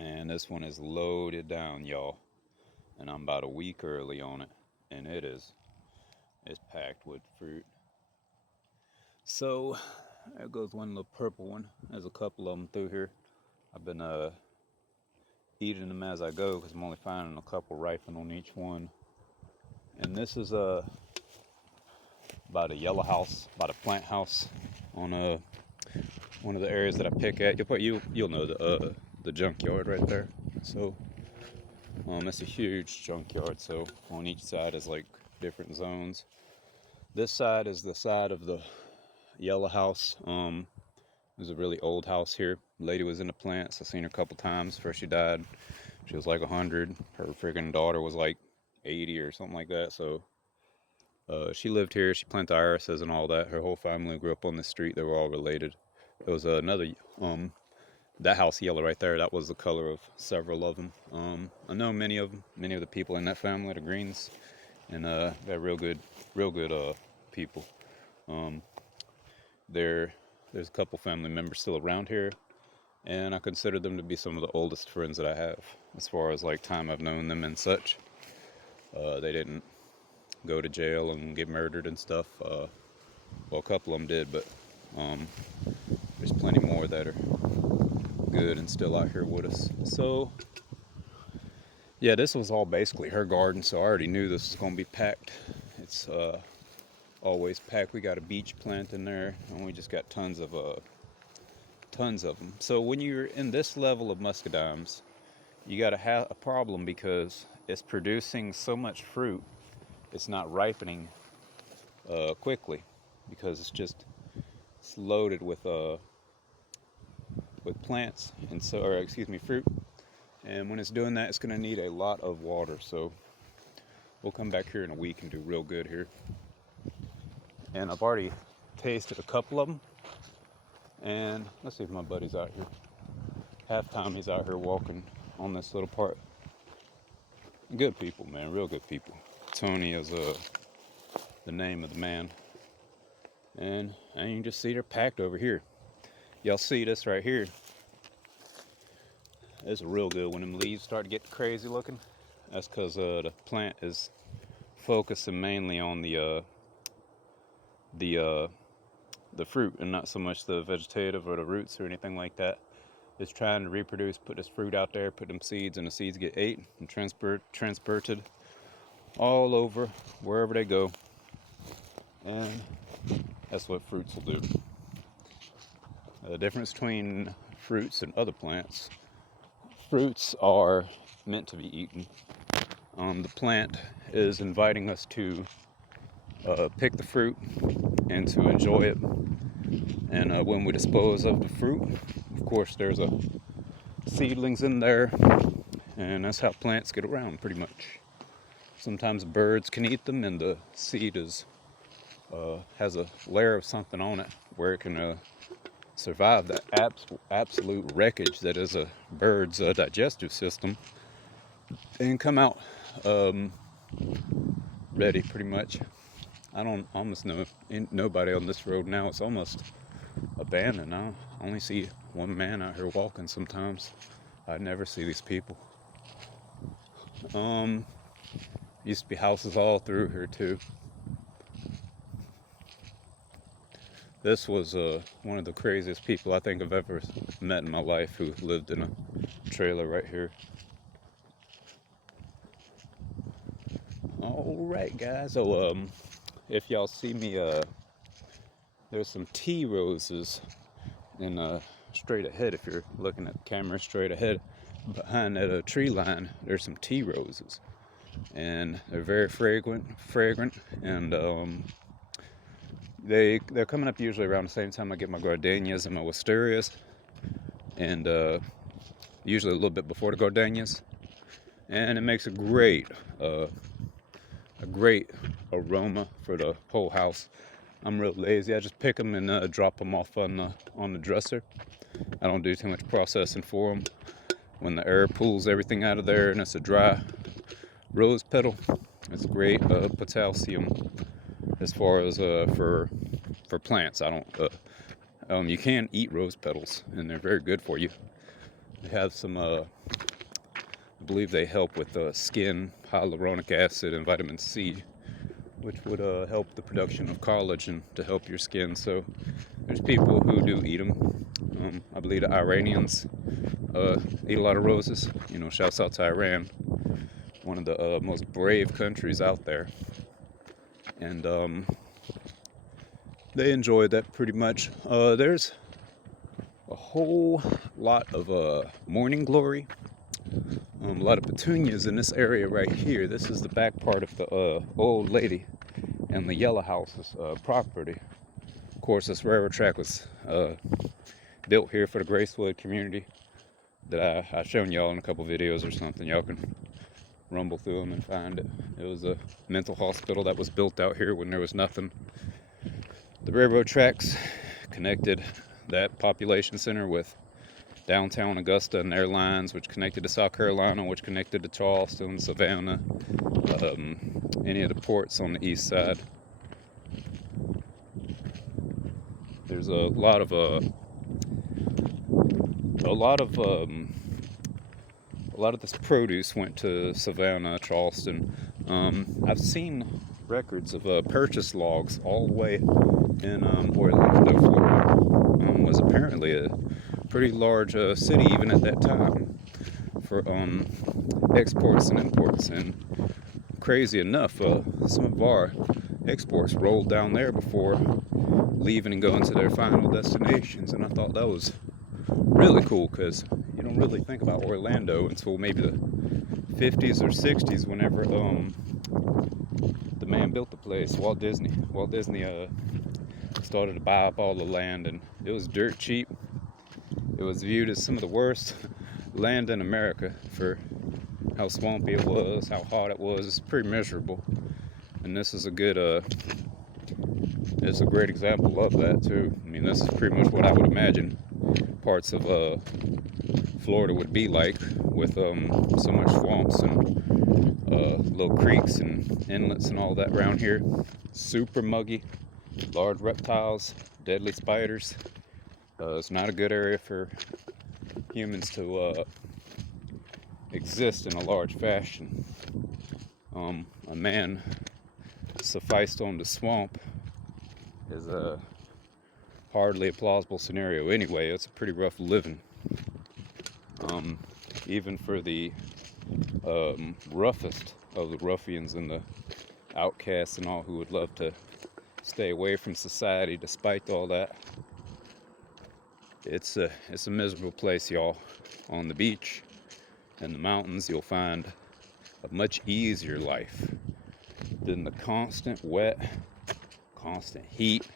Man, this one is loaded down, y'all. And I'm about a week early on it. And it's packed with fruit. So, there goes one little purple one. There's a couple of them through here. I've been eating them as I go because I'm only finding a couple ripen on each one. And this is about a yellow house, about a plant house on one of the areas that I pick at. You'll know the junkyard right there. So it's a huge junkyard. So on each side is like different zones. This side is the side of the yellow house. There's a really old house here. The lady was in the plants. I've seen her a couple times. First she died. She was like 100. Her freaking daughter was like 80 or something like that. So she lived here. She planted irises and all that. Her whole family grew up on the street. They were all related. There was another, that house yellow right there. That was the color of several of them. I know many of the people in that family, the Greens, and they're real good people. There's a couple family members still around here, and I consider them to be some of the oldest friends that I have, as far as like time I've known them and such. They didn't go to jail and get murdered and stuff. Well, a couple of them did, but there's plenty more that are good and still out here with us. So yeah, this was all basically her garden, so I already knew this was going to be packed. It's always packed. We got a beach plant in there, and we just got tons of them. So when you're in this level of muscadimes, you got to have a problem because it's producing so much fruit. It's not ripening quickly because it's loaded with plants and fruit. And when it's doing that, it's going to need a lot of water. So we'll come back here in a week and do real good here. And I've already tasted a couple of them. And let's see if my buddy's out here. Half time he's out here walking on this little part. Good people, man, real good people. Tony is the name of the man. And you can just see they're packed over here. Y'all see this right here? It's a real good when them leaves start to get crazy looking. That's because the plant is focusing mainly on the fruit and not so much the vegetative or the roots or anything like that. It's trying to reproduce, put this fruit out there, put them seeds, and the seeds get ate and transported all over wherever they go. And that's what fruits will do. The difference between fruits and other plants: fruits are meant to be eaten. The plant is inviting us to pick the fruit and to enjoy it. And when we dispose of the fruit, of course, there's seedlings in there, and that's how plants get around, pretty much. Sometimes birds can eat them, and the seed has a layer of something on it where it can survive that absolute wreckage that is a bird's digestive system and come out ready, pretty much. I don't almost know nobody on this road now. It's almost abandoned. I only see one man out here walking sometimes. I never see these people. Used to be houses all through here too. This was one of the craziest people I think I've ever met in my life, who lived in a trailer right here. Alright guys, so if y'all see me, there's some tea roses in straight ahead. If you're looking at the camera straight ahead, behind that tree line, there's some tea roses, and they're very fragrant, and they're coming up usually around the same time I get my gardenias and my wisterias, and usually a little bit before the gardenias, and it makes a great aroma for the whole house. I'm real lazy. I just pick them and drop them off on the dresser. I don't do too much processing for them. When the air pulls everything out of there and it's a dry rose petal, it's great potassium as far as for plants. I don't you can eat rose petals and they're very good for you. They have some, I believe they help with skin, hyaluronic acid, and vitamin C, which would help the production of collagen to help your skin. So there's people who do eat them. I believe the Iranians eat a lot of roses. Shouts out to Iran, one of the most brave countries out there. And they enjoy that pretty much. There's a whole lot of morning glory, a lot of petunias in this area right here. This is the back part of the old lady and the yellow house's property. Of course, this railroad track was built here for the Gracewood community that I've shown y'all in a couple videos or something. Y'all can rumble through them and find it. It was a mental hospital that was built out here when there was nothing. The railroad tracks connected that population center with downtown Augusta and their lines, which connected to South Carolina, which connected to Charleston, Savannah, any of the ports on the east side. There's a lot of this produce went to Savannah, Charleston. I've seen records of purchase logs all the way in Orlando, Florida. Was apparently a pretty large city even at that time for exports and imports. And crazy enough, some of our exports rolled down there before leaving and going to their final destinations. And I thought that was really cool, because you don't really think about Orlando until maybe the 50s or 60s, whenever the man built the place, Walt Disney started to buy up all the land, and it was dirt cheap. It was viewed as some of the worst land in America for how swampy it was, how hot it was. It's pretty miserable, and this is a good it's a great example of that too. I mean, this is pretty much what I would imagine parts of Florida would be like, with so much swamps and little creeks and inlets and all that around here. Super muggy, large reptiles, deadly spiders. It's not a good area for humans to exist in a large fashion. A man sufficed on the swamp is hardly a plausible scenario anyway. It's a pretty rough living. Even for the roughest of the ruffians and the outcasts and all who would love to stay away from society despite all that. It's a miserable place, y'all. On the beach and the mountains, you'll find a much easier life than the constant wet, constant heat,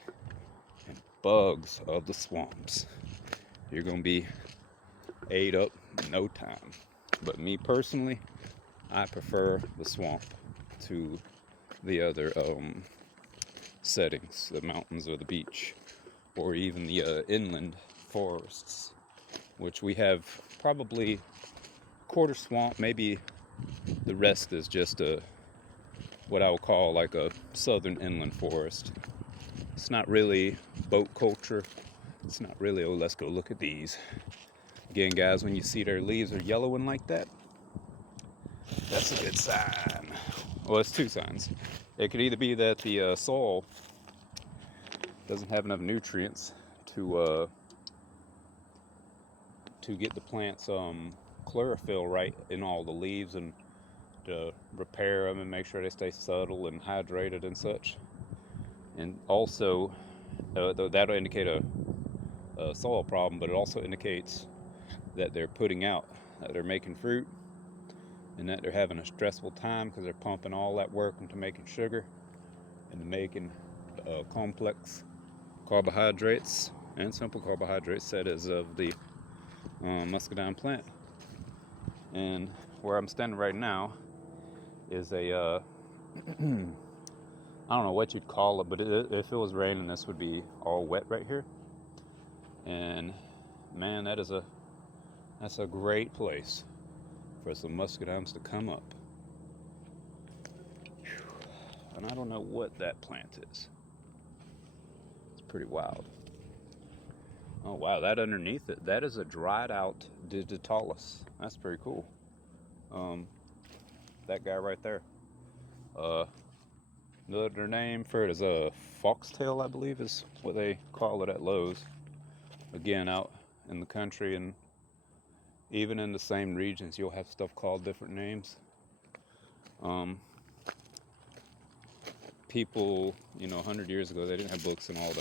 and bugs of the swamps. You're gonna be ate up in no time. But me personally, I prefer the swamp to the other settings, the mountains or the beach, or even the inland forests, which we have probably quarter swamp. Maybe the rest is just what I would call like a southern inland forest. It's not really boat culture. It's not really, oh, let's go look at these. Again, guys, when you see their leaves are yellowing like that, that's a good sign. Well, it's two signs. It could either be that the soil doesn't have enough nutrients to get the plants chlorophyll right in all the leaves, and to repair them and make sure they stay subtle and hydrated and such. And also, that'll indicate a soil problem, but it also indicates that they're putting out, that they're making fruit, and that they're having a stressful time because they're pumping all that work into making sugar and making complex carbohydrates and simple carbohydrates, that is, of the muscadine plant. And where I'm standing right now is a I don't know what you'd call it, but if it was raining, this would be all wet right here. And man, that's a great place for some muscadimes to come up. And I don't know what that plant is. It's pretty wild. Oh wow, that underneath it, that is a dried out digitalis. That's pretty cool. Um, that guy right there. Uh, Another name for it is a foxtail, I believe is what they call it at Lowe's. Again, out in the country and even in the same regions, you'll have stuff called different names. Um, People, 100 years ago, they didn't have books and all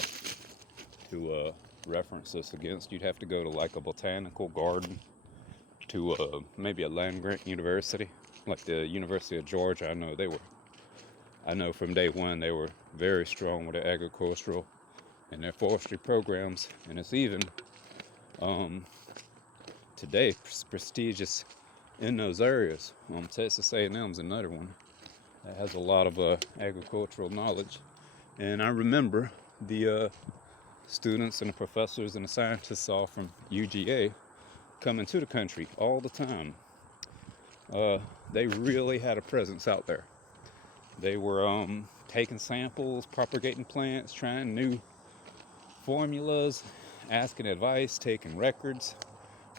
to reference this against. You'd have to go to like a botanical garden to maybe a land grant university, like the University of Georgia. I know from day one they were very strong with their agricultural and their forestry programs, and it's even um, today prestigious in those areas. Texas A&M's another one that has a lot of agricultural knowledge, and I remember the students and the professors and the scientists all from UGA coming to the country all the time. They really had a presence out there. They were taking samples, propagating plants, trying new formulas, asking advice, taking records,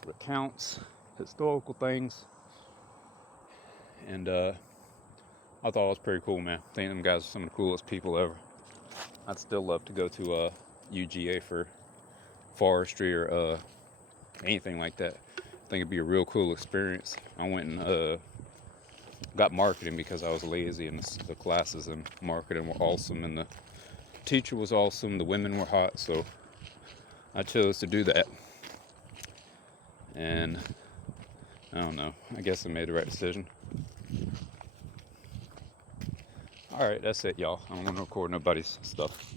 recounts, historical things. And I thought it was pretty cool, man. I think them guys are some of the coolest people ever. I'd still love to go to UGA for forestry or anything like that. I think it'd be a real cool experience. I went and got marketing because I was lazy, and the classes in marketing were awesome, and the teacher was awesome, the women were hot, so I chose to do that. And I don't know, I guess I made the right decision. Alright, that's it, y'all. I don't want to record nobody's stuff.